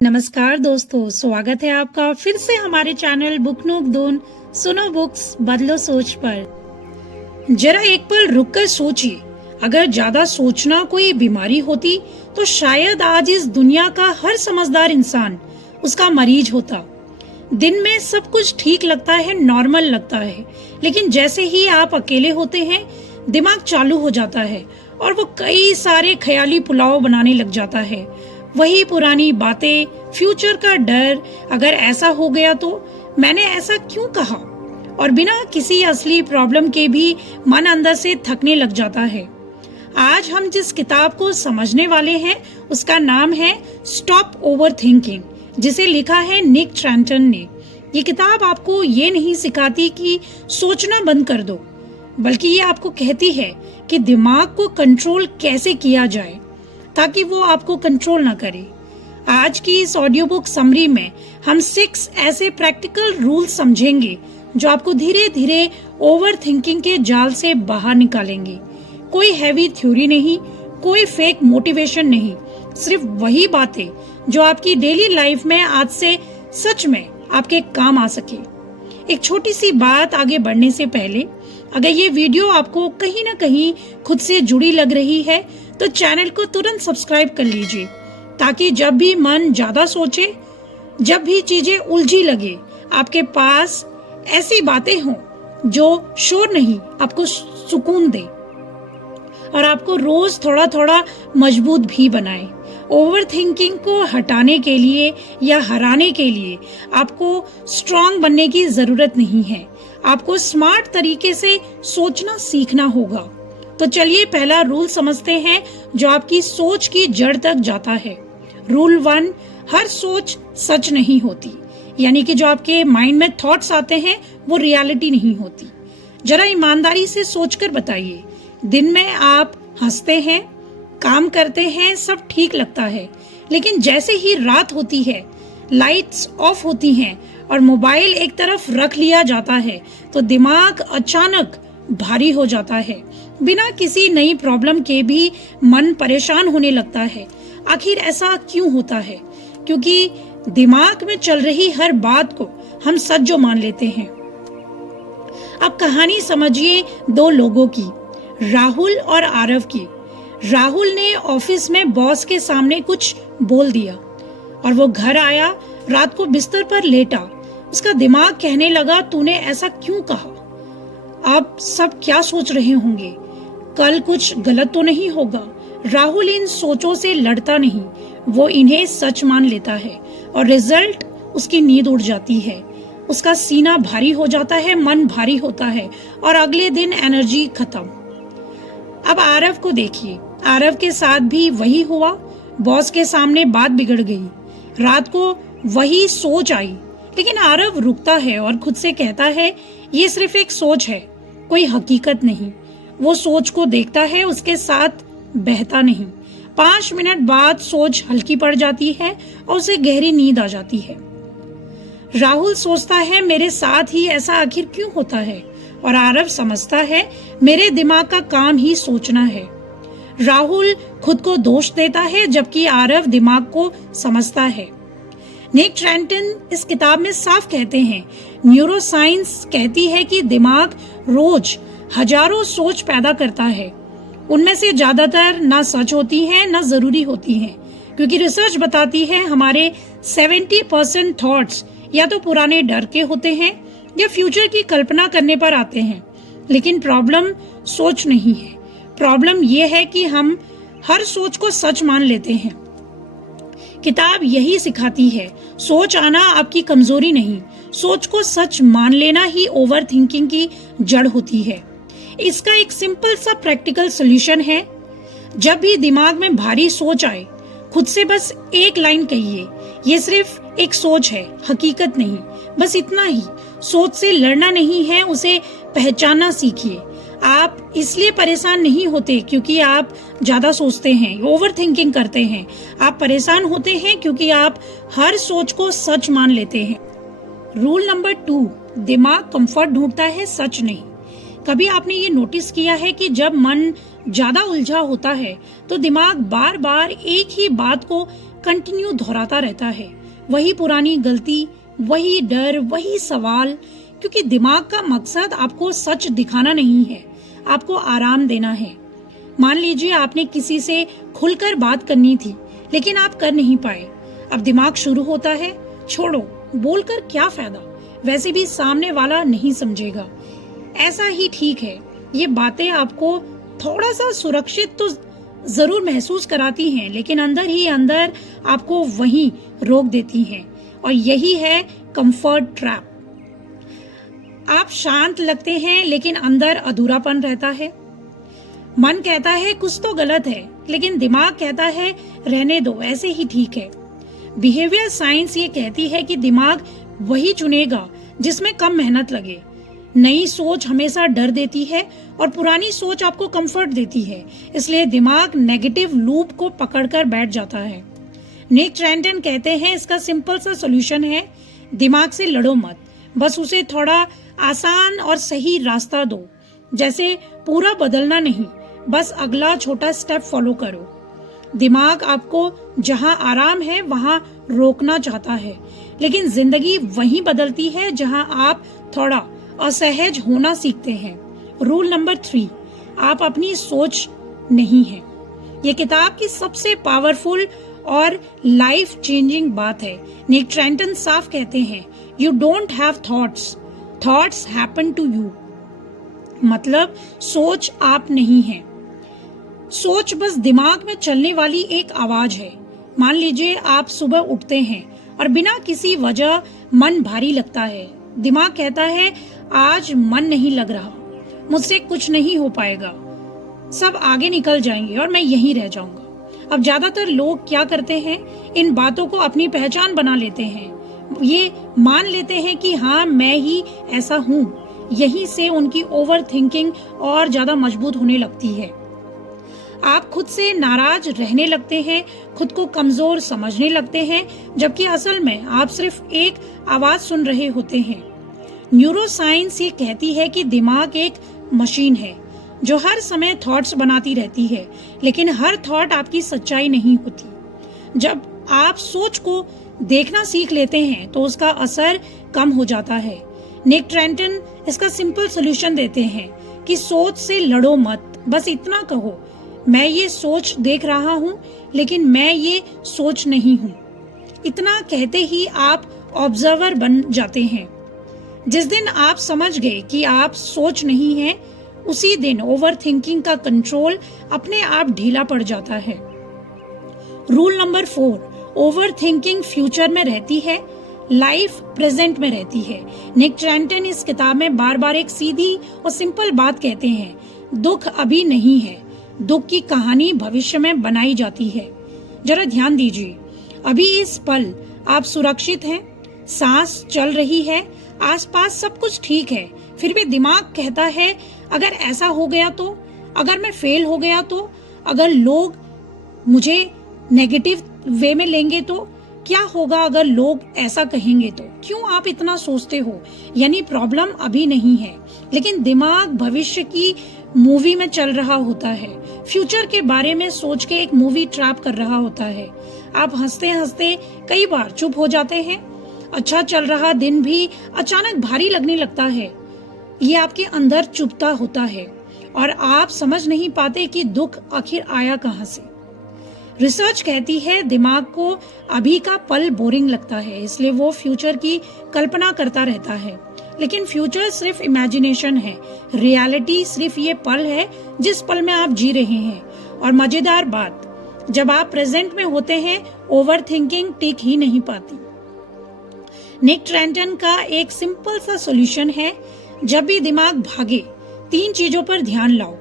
नमस्कार दोस्तों, स्वागत है आपका फिर से हमारे चैनल बुक नोक दोन सुनो बुक्स बदलो सोच पर। जरा एक पल रुककर सोचिए, अगर ज्यादा सोचना कोई बीमारी होती तो शायद आज इस दुनिया का हर समझदार इंसान उसका मरीज होता। दिन में सब कुछ ठीक लगता है, नॉर्मल लगता है, लेकिन जैसे ही आप अकेले होते हैं दिमाग चालू हो जाता है और वो कई सारे ख्याली पुलाव बनाने लग जाता है। वही पुरानी बातें, फ्यूचर का डर, अगर ऐसा हो गया तो मैंने ऐसा क्यों कहा, और बिना किसी असली प्रॉब्लम के भी मन अंदर से थकने लग जाता है। आज हम जिस किताब को समझने वाले हैं उसका नाम है स्टॉप ओवर थिंकिंग, जिसे लिखा है निक ट्रेंटन ने। ये किताब आपको ये नहीं सिखाती कि सोचना बंद कर दो, बल्कि ये आपको कहती है कि दिमाग को कंट्रोल कैसे किया जाए ताकि वो आपको कंट्रोल ना करे। आज की इस ऑडियो बुक समरी में हम 6 ऐसे प्रैक्टिकल रूल्स समझेंगे जो आपको धीरे धीरे ओवर थिंकिंग के जाल से बाहर निकालेंगे। कोई हैवी थ्योरी नहीं, कोई फेक मोटिवेशन नहीं, सिर्फ वही बातें जो आपकी डेली लाइफ में आज से सच में आपके काम आ सके। एक छोटी सी बात आगे बढ़ने से पहले, अगर ये वीडियो आपको कहीं ना कहीं खुद से जुड़ी लग रही है तो चैनल को तुरंत सब्सक्राइब कर लीजिए, ताकि जब भी मन ज्यादा सोचे, जब भी चीजें उलझी लगे, आपके पास ऐसी बातें हों जो शोर नहीं, आपको सुकून दे और आपको रोज थोड़ा थोड़ा मजबूत भी बनाए। ओवर थिंकिंग को हटाने के लिए या हराने के लिए आपको स्ट्रांग बनने की जरूरत नहीं है, आपको स्मार्ट तरीके से सोचना सीखना होगा। तो चलिए पहला रूल समझते हैं जो आपकी सोच की जड़ तक जाता है। रूल 1, हर सोच सच नहीं होती, यानी कि जो आपके माइंड में थॉट्स आते हैं वो रियलिटी नहीं होती। जरा ईमानदारी से सोचकर बताइए, दिन में आप हंसते हैं, काम करते हैं, सब ठीक लगता है, लेकिन जैसे ही रात होती है, लाइट्स ऑफ होती हैं और मोबाइल एक तरफ रख लिया जाता है तो दिमाग अचानक भारी हो जाता है। बिना किसी नई प्रॉब्लम के भी मन परेशान होने लगता है। आखिर ऐसा क्यों होता है? क्योंकि दिमाग में चल रही हर बात को हम सच जो मान लेते हैं। अब कहानी समझिए 2 लोगों की, राहुल और आरव की। राहुल ने ऑफिस में बॉस के सामने कुछ बोल दिया और वो घर आया, रात को बिस्तर पर लेटा। उसका दिमाग कहने लगा, तूने ऐसा क्यों कहा? अब सब क्या सोच रहे होंगे? कल कुछ गलत तो नहीं होगा? राहुल इन सोचों से लड़ता नहीं, वो इन्हें सच मान लेता है और रिजल्ट, उसकी नींद उड़ जाती है, उसका सीना भारी हो जाता है, मन भारी होता है और अगले दिन एनर्जी खत्म। अब आरव को देखिए, आरव के साथ भी वही हुआ। बॉस के सामने बात बिगड़ गई, रात को वही सोच आई, लेकिन आरव रुकता है और खुद से कहता है ये सिर्फ एक सोच है, कोई हकीकत नहीं। वो सोच को देखता है, उसके साथ बहता नहीं। 5 मिनट बाद सोच हल्की पड़ जाती है और उसे गहरी नींद आ जाती है। राहुल सोचता है मेरे साथ ही ऐसा आखिर क्यों होता है, और आरव समझता है मेरे दिमाग का काम ही सोचना है। राहुल खुद को दोष देता है जबकि आरव दिमाग को समझता है। निक ट्रेंटन इस किताब में साफ कहते हैं, न्यूरोसाइंस कहती है कि दिमाग रोज हजारों सोच पैदा करता है, उनमें से ज्यादातर ना सच होती हैं ना जरूरी होती हैं, क्योंकि रिसर्च बताती है हमारे 70% थॉट्स या तो पुराने डर के होते हैं या फ्यूचर की कल्पना करने पर आते हैं। लेकिन प्रॉब्लम सोच नहीं है, प्रॉब्लम यह है कि हम हर सोच को सच मान लेते हैं। किताब यही सिखाती है, सोच आना आपकी कमजोरी नहीं, सोच को सच मान लेना ही ओवर थिंकिंग की जड़ होती है। इसका एक सिंपल सा प्रैक्टिकल सॉल्यूशन है, जब भी दिमाग में भारी सोच आए, खुद से बस एक लाइन कहिए, ये सिर्फ एक सोच है, हकीकत नहीं, बस इतना ही। सोच से लड़ना नहीं है, उसे पहचानना सीखिए। आप इसलिए परेशान नहीं होते क्योंकि आप ज्यादा सोचते हैं, ओवर थिंकिंग करते हैं। आप परेशान होते हैं क्योंकि आप हर सोच को सच मान लेते हैं। रूल नंबर 2, दिमाग कंफर्ट ढूंढता है, सच नहीं। कभी आपने ये नोटिस किया है कि जब मन ज्यादा उलझा होता है तो दिमाग बार बार एक ही बात को कंटिन्यू दोहराता रहता है, वही पुरानी गलती, वही डर, वही सवाल, क्योंकि दिमाग का मकसद आपको सच दिखाना नहीं है, आपको आराम देना है। मान लीजिए आपने किसी से खुलकर बात करनी थी लेकिन आप कर नहीं पाए। अब दिमाग शुरू होता है, छोड़ो, बोलकर क्या फायदा, वैसे भी सामने वाला नहीं समझेगा। ऐसा ही ठीक है, ये बातें आपको थोड़ा सा सुरक्षित तो जरूर महसूस कराती हैं, लेकिन अंदर ही अंदर आपको वहीं रोक देती हैं, और यही है कंफर्ट ट्रैप। आप शांत लगते हैं लेकिन अंदर अधूरापन रहता है। मन कहता है कुछ तो गलत है, लेकिन दिमाग कहता है रहने दो, ऐसे ही ठीक है। बिहेवियर साइंस ये कहती है कि दिमाग वही चुनेगा जिसमें कम मेहनत लगे। नई सोच हमेशा डर देती है और पुरानी सोच आपको कंफर्ट देती है, इसलिए दिमाग नेगेटिव लूप को पकड़कर बैठ जाता है। निक ट्रेंटन कहते हैं इसका सिंपल सा सॉल्यूशन है, दिमाग से लड़ो मत, बस उसे थोड़ा आसान और सही रास्ता दो। जैसे पूरा बदलना नहीं, बस अगला छोटा स्टेप फॉलो करो। दिमाग आपको जहां आराम है वहां रोकना चाहता है, लेकिन जिंदगी वहीं बदलती है जहां आप थोड़ा असहज होना सीखते हैं। रूल नंबर 3, आप अपनी सोच नहीं है। ये किताब की सबसे पावरफुल और लाइफ चेंजिंग बात है। निक ट्रेंटन साफ कहते हैं, you don't have thoughts, thoughts happen to you. मतलब सोच आप नहीं है, सोच बस दिमाग में चलने वाली एक आवाज है। मान लीजिए आप सुबह उठते हैं और बिना किसी वजह मन भारी लगता है। दिमाग कहता है आज मन नहीं लग रहा, मुझसे कुछ नहीं हो पाएगा, सब आगे निकल जाएंगे और मैं यहीं रह जाऊंगा। अब ज्यादातर लोग क्या करते हैं, इन बातों को अपनी पहचान बना लेते हैं। ये मान लेते हैं कि हाँ मैं ही ऐसा हूँ। यहीं से उनकी ओवर थिंकिंग और ज्यादा मजबूत होने लगती है। आप खुद से नाराज रहने लगते हैं, खुद को कमजोर समझने लगते हैं, जबकि असल में आप सिर्फ एक आवाज सुन रहे होते हैं। न्यूरोसाइंस ये कहती है कि दिमाग एक मशीन है जो हर समय थॉट्स बनाती रहती है, लेकिन हर थॉट आपकी सच्चाई नहीं होती। जब आप सोच को देखना सीख लेते हैं तो उसका असर कम हो जाता है। निक ट्रेंटन इसका सिंपल सॉल्यूशन देते हैं कि सोच से लड़ो मत, बस इतना कहो, मैं ये सोच देख रहा हूँ लेकिन मैं ये सोच नहीं हूँ। इतना कहते ही आप ऑब्जर्वर बन जाते हैं। जिस दिन आप समझ गए कि आप सोच नहीं है, उसी दिन ओवर थिंकिंग का कंट्रोल अपने आप ढीला पड़ जाता है। Rule number 4, over thinking future में रहती है, लाइफ प्रेजेंट में रहती है। निक ट्रेंटन इस किताब में बार बार एक सीधी और सिंपल बात कहते हैं, दुख अभी नहीं है, दुख की कहानी भविष्य में बनाई जाती है। जरा ध्यान दीजिए, अभी इस पल आप सुरक्षित हैं, सांस चल रही है, आसपास सब कुछ ठीक है, फिर भी दिमाग कहता है अगर ऐसा हो गया तो, अगर मैं फेल हो गया तो, अगर लोग मुझे नेगेटिव वे में लेंगे तो, क्या होगा अगर लोग ऐसा कहेंगे तो। क्यों आप इतना सोचते हो? यानी प्रॉब्लम अभी नहीं है, लेकिन दिमाग भविष्य की मूवी में चल रहा होता है, फ्यूचर के बारे में सोच के एक मूवी ट्रैप कर रहा होता है। आप हंसते हंसते कई बार चुप हो जाते हैं, अच्छा चल रहा दिन भी अचानक भारी लगने लगता है। ये आपके अंदर चुभता होता है और आप समझ नहीं पाते कि दुख आखिर आया कहां से। रिसर्च कहती है दिमाग को अभी का पल बोरिंग लगता है, इसलिए वो फ्यूचर की कल्पना करता रहता है। लेकिन फ्यूचर सिर्फ इमेजिनेशन है, रियलिटी सिर्फ ये पल है जिस पल में आप जी रहे हैं। और मजेदार बात, जब आप प्रेजेंट में होते हैं ओवर थिंकिंग टिक ही नहीं पाती। निक ट्रेंटन का एक सिंपल सा सॉल्यूशन है, जब भी दिमाग भागे 3 चीजों पर ध्यान लाओ,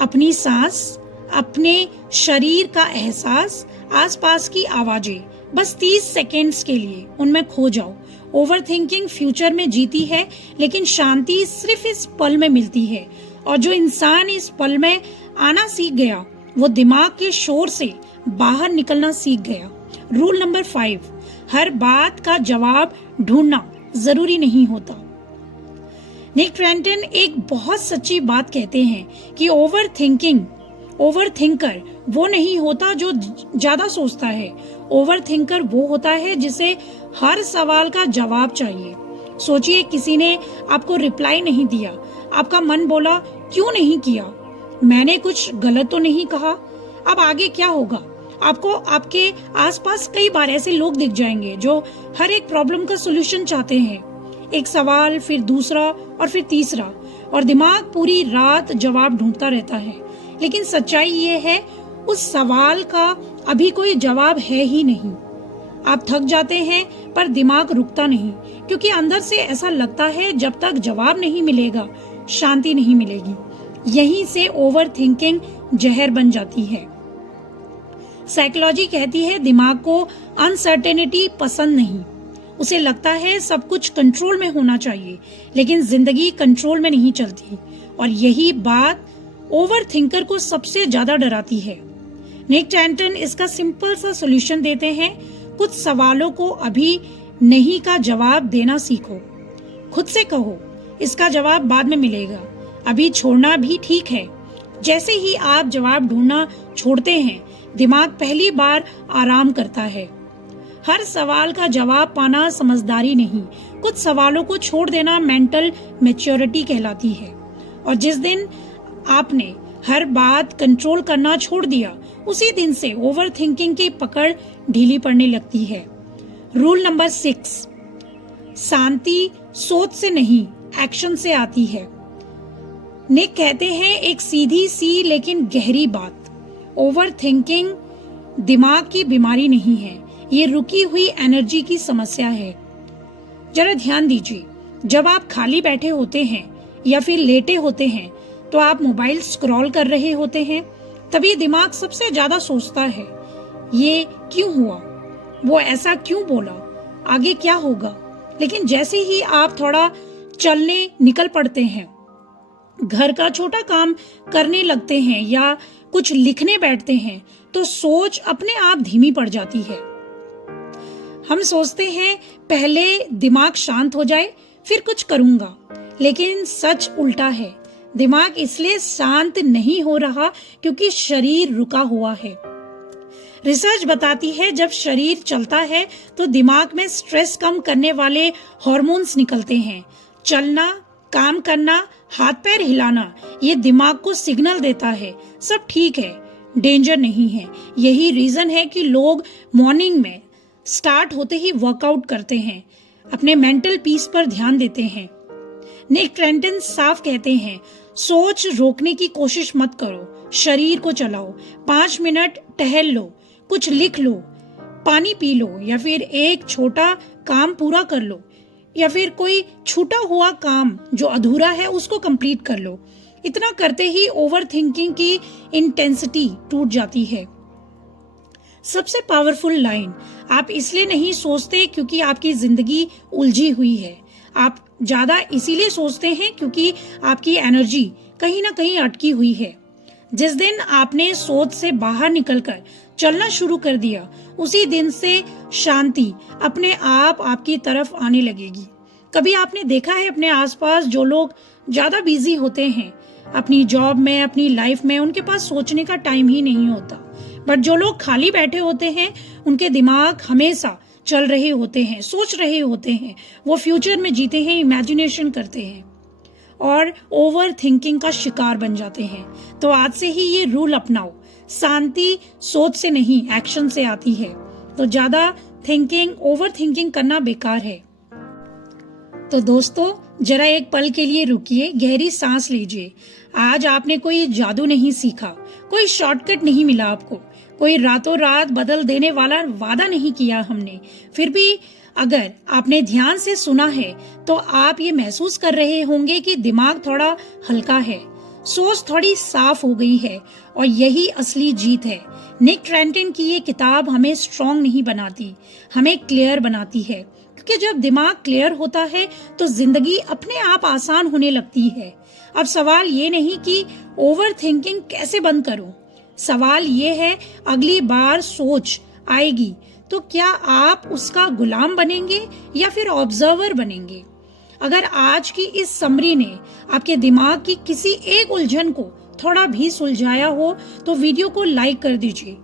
अपनी सांस, अपने शरीर का एहसास, आसपास की आवाजें, बस 30 सेकेंड्स के लिए उनमें खो जाओ। ओवर थिंकिंग फ्यूचर में जीती है, लेकिन शांति सिर्फ इस पल में मिलती है। और जो इंसान इस पल में आना सीख गया, वो दिमाग के शोर से बाहर निकलना सीख गया। रूल नंबर 5, हर बात का जवाब ढूंढना जरूरी नहीं होता। निक ट्रेंटन एक बहुत सच्ची बात कहते हैं कि ओवरथिंकर वो नहीं होता जो ज्यादा सोचता है। ओवरथिंकर वो होता है जिसे हर सवाल का जवाब चाहिए। सोचिए, किसी ने आपको रिप्लाई नहीं दिया, आपका मन बोला क्यों नहीं किया, मैंने कुछ गलत तो नहीं कहा, अब आगे क्या होगा? आपको आपके आसपास कई बार ऐसे लोग दिख जाएंगे जो हर एक प्रॉब्लम का सॉल्यूशन चाहते हैं। एक सवाल, फिर दूसरा और फिर तीसरा, और दिमाग पूरी रात जवाब ढूंढता रहता है। लेकिन सच्चाई ये है, उस सवाल का अभी कोई जवाब है ही नहीं। आप थक जाते हैं पर दिमाग रुकता नहीं, क्योंकि अंदर से ऐसा लगता है जब तक जवाब नहीं मिलेगा शांति नहीं मिलेगी। यहीं से ओवर थिंकिंग जहर बन जाती है। साइकोलॉजी कहती है दिमाग को अनसर्टेनिटी पसंद नहीं। उसे लगता है सब कुछ कंट्रोल में होना चाहिए, लेकिन जिंदगी कंट्रोल में नहीं चलती, और यही बात ओवर थिंकर को सबसे ज्यादा डराती है। निक ट्रेंटन इसका सिंपल सा सॉल्यूशन देते हैं, कुछ सवालों को अभी नहीं का जवाब देना सीखो। खुद से कहो, इसका जवाब बाद में मिलेगा, अभी छोड़ना भी ठीक है। जैसे ही आप जवाब ढूंढना छोड़ते हैं, दिमाग पहली बार आराम करता है। हर सवाल का जवाब पाना समझदारी नहीं, कुछ सवालों को छोड़ देना मेंटल मैच्योरिटी कहलाती है। और जिस दिन आपने हर बात कंट्रोल करना छोड़ दिया, उसी दिन से ओवर थिंकिंग की पकड़ ढीली पड़ने लगती है। रूल नंबर 6, शांति सोच से नहीं एक्शन से आती है। निक कहते हैं एक सीधी सी लेकिन गहरी बात, ओवर थिंकिंग दिमाग की बीमारी नहीं है, ये रुकी हुई एनर्जी की समस्या है। जरा ध्यान दीजिए, जब आप खाली बैठे होते हैं या फिर लेटे होते हैं तो आप मोबाइल स्क्रॉल कर रहे होते हैं, तभी दिमाग सबसे ज्यादा सोचता है, ये क्यों हुआ, वो ऐसा क्यों बोला, आगे क्या होगा। लेकिन जैसे ही आप थोड़ा चलने निकल पड़ते हैं, घर का छोटा काम करने लगते हैं या कुछ लिखने बैठते हैं, तो सोच अपने आप धीमी पड़ जाती है। हम सोचते हैं पहले दिमाग शांत हो जाए फिर कुछ करूंगा, लेकिन सच उल्टा है। दिमाग इसलिए शांत नहीं हो रहा क्योंकि शरीर रुका हुआ है। रिसर्च बताती है जब शरीर चलता है तो दिमाग में स्ट्रेस कम करने वाले हार्मोन्स निकलते हैं। चलना, काम करना, हाथ पैर हिलाना, ये दिमाग को सिग्नल देता है सब ठीक है, डेंजर नहीं है। यही रीजन है कि लोग मॉर्निंग में स्टार्ट होते ही वर्कआउट करते हैं, अपने मेंटल पीस पर ध्यान देते हैं। निक ट्रेंटन साफ कहते हैं, सोच रोकने की कोशिश मत करो, शरीर को चलाओ, 5 मिनट टहल लो, कुछ लिख लो, पानी पी लो, या फिर एक छोटा काम पूरा कर लो, या फिर कोई छूटा हुआ काम जो अधूरा है उसको कंप्लीट कर लो। इतना करते ही ओवर थिंकिंग की इंटेंसिटी टूट जाती है। सबसे पावरफुल लाइन, आप इसलिए नहीं सोचते क्योंकि आपकी जिंदगी उलझी हुई है, आप ज्यादा इसीलिए सोचते हैं क्योंकि आपकी एनर्जी कहीं ना कहीं अटकी हुई है। जिस दिन आपने सोच से बाहर निकलकर चलना शुरू कर दिया, उसी दिन से शांति अपने आप आपकी तरफ आने लगेगी। कभी आपने देखा है अपने आसपास जो लोग ज्यादा बिजी होते हैं अपनी जॉब में, अपनी लाइफ में, उनके पास सोचने का टाइम ही नहीं होता, बट जो लोग खाली बैठे होते हैं उनके दिमाग हमेशा चल रहे होते हैं, सोच रहे होते हैं, वो फ्यूचर में जीते हैं, इमेजिनेशन करते हैं और ओवर थिंकिंग का शिकार बन जाते हैं। तो आज से ही ये रूल अपनाओ, शांति सोच से नहीं एक्शन से आती है। तो ज्यादा थिंकिंग, ओवर थिंकिंग करना बेकार है। तो दोस्तों, जरा एक पल के लिए रुकिए, गहरी सांस लीजिए। आज आपने कोई जादू नहीं सीखा, कोई शॉर्टकट नहीं मिला आपको, कोई रातों रात बदल देने वाला वादा नहीं किया हमने। फिर भी अगर आपने ध्यान से सुना है तो आप ये महसूस कर रहे होंगे कि दिमाग थोड़ा हल्का है, सोच थोड़ी साफ हो गई है, और यही असली जीत है। निक ट्रेंटन की ये किताब हमें स्ट्रॉन्ग नहीं बनाती, हमें क्लियर बनाती है, क्योंकि जब दिमाग क्लियर होता है तो जिंदगी अपने आप आसान होने लगती है। अब सवाल ये नहीं कि ओवर थिंकिंग कैसे बंद करूं, सवाल ये है अगली बार सोच आएगी तो क्या आप उसका गुलाम बनेंगे या फिर ऑब्जर्वर बनेंगे। अगर आज की इस समरी ने आपके दिमाग की किसी एक उलझन को थोड़ा भी सुलझाया हो तो वीडियो को लाइक कर दीजिए।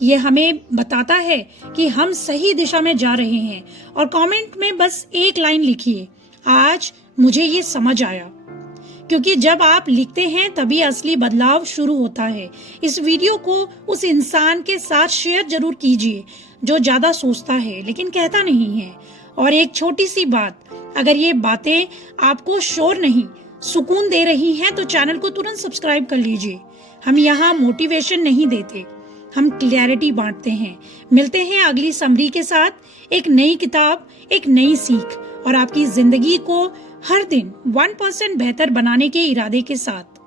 ये हमें बताता है कि हम सही दिशा में जा रहे हैं। और कमेंट में बस एक लाइन लिखिए, आज मुझे ये समझ आया। क्योंकि जब आप लिखते हैं तभी असली बदलाव शुरू होता है। इस वीडियो को उस इंसान के साथ शेयर जरूर कीजिए जो ज्यादा सोचता है लेकिन कहता नहीं है। और एक छोटी सी बात, अगर ये बातें आपको शोर नहीं सुकून दे रही हैं तो चैनल को तुरंत सब्सक्राइब कर लीजिए। हम यहाँ मोटिवेशन नहीं देते, हम क्लैरिटी बांटते हैं। मिलते हैं अगली समरी के साथ, एक नई किताब, एक नई सीख और आपकी जिंदगी को हर दिन 1% बेहतर बनाने के इरादे के साथ।